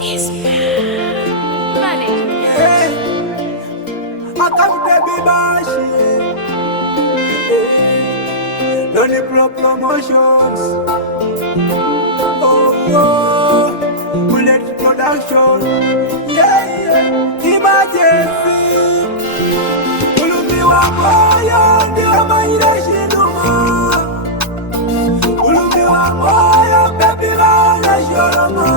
Yes, management. I come baby bashi. No need promotions. Oh, bullet production. Yeah. Emergency. Ulumi wa moyo ndio maisha shinuma. Ulumi wa moyo baby bana shoroma.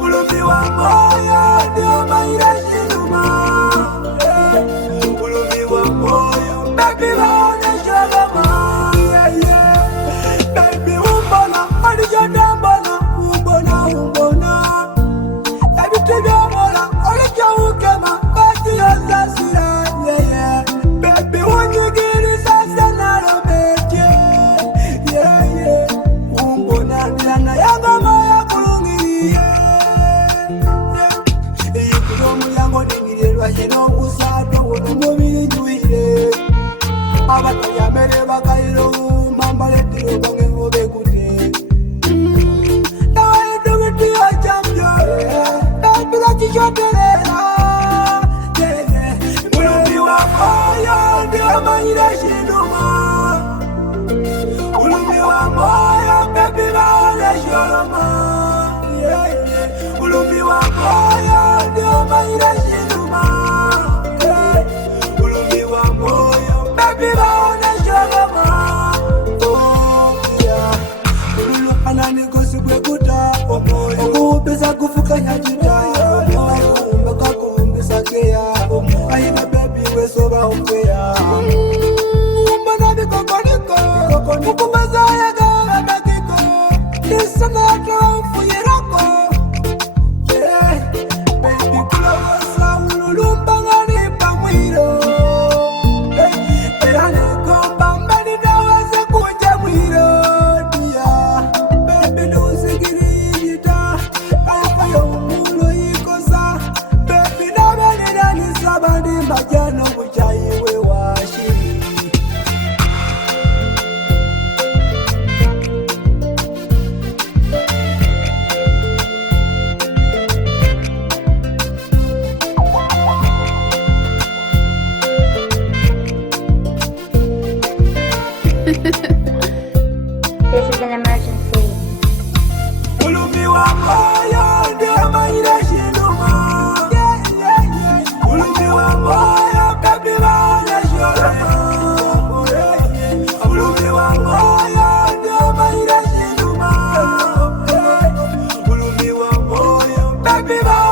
Ulumi wa moyo ndio maisha shinuma. Ulumi wa moyo baby bana shoroma. Baby umbona alijadambana umbona. Everything you wanna, all you can ukema, bati yasasira. Baby when you get it, sasa naromeke. Umbona nilana yanga maya kulungirie. Ikudomu yango ningirelwa yeno usado wono mubiri juire. Abata yamere bakairo mambale tiro bange ngobe kute. Now I do it to your champion. Baby like you should be there. Ulumi wa moyo ndio maisha shinuma. Ulumi wa moyo baby bana shoroma. Ulumi wa moyo ndio maisha shinuma. Ulumi wa moyo baby bana shoroma. Oh yeah. Ululu anani gosigwe kuta omoyo. Okupesa kufuka nyajita omoyo. Mbaka kumbisa kea omoyo. Ayina baby we soba ukwea. Mbana bikokoniko. Mukumbaza ya gawa bakiko. Nisana atrafu yiroko. Baby kula wasa ululu mbangani pamwiro. Ehane komba mbani naweze kuja mwiro. Baby nusikirita. Ayafayo umulo ikosa. Baby nabani nani sabani majano mujayiwe washiri. This is an emergency. Ulumi wa moyo ndio maisha shinuma. Ulumi wa moyo baby bana shoroma. Ulumi wa moyo ndio maisha shinuma. Ulumi wa moyo baby bana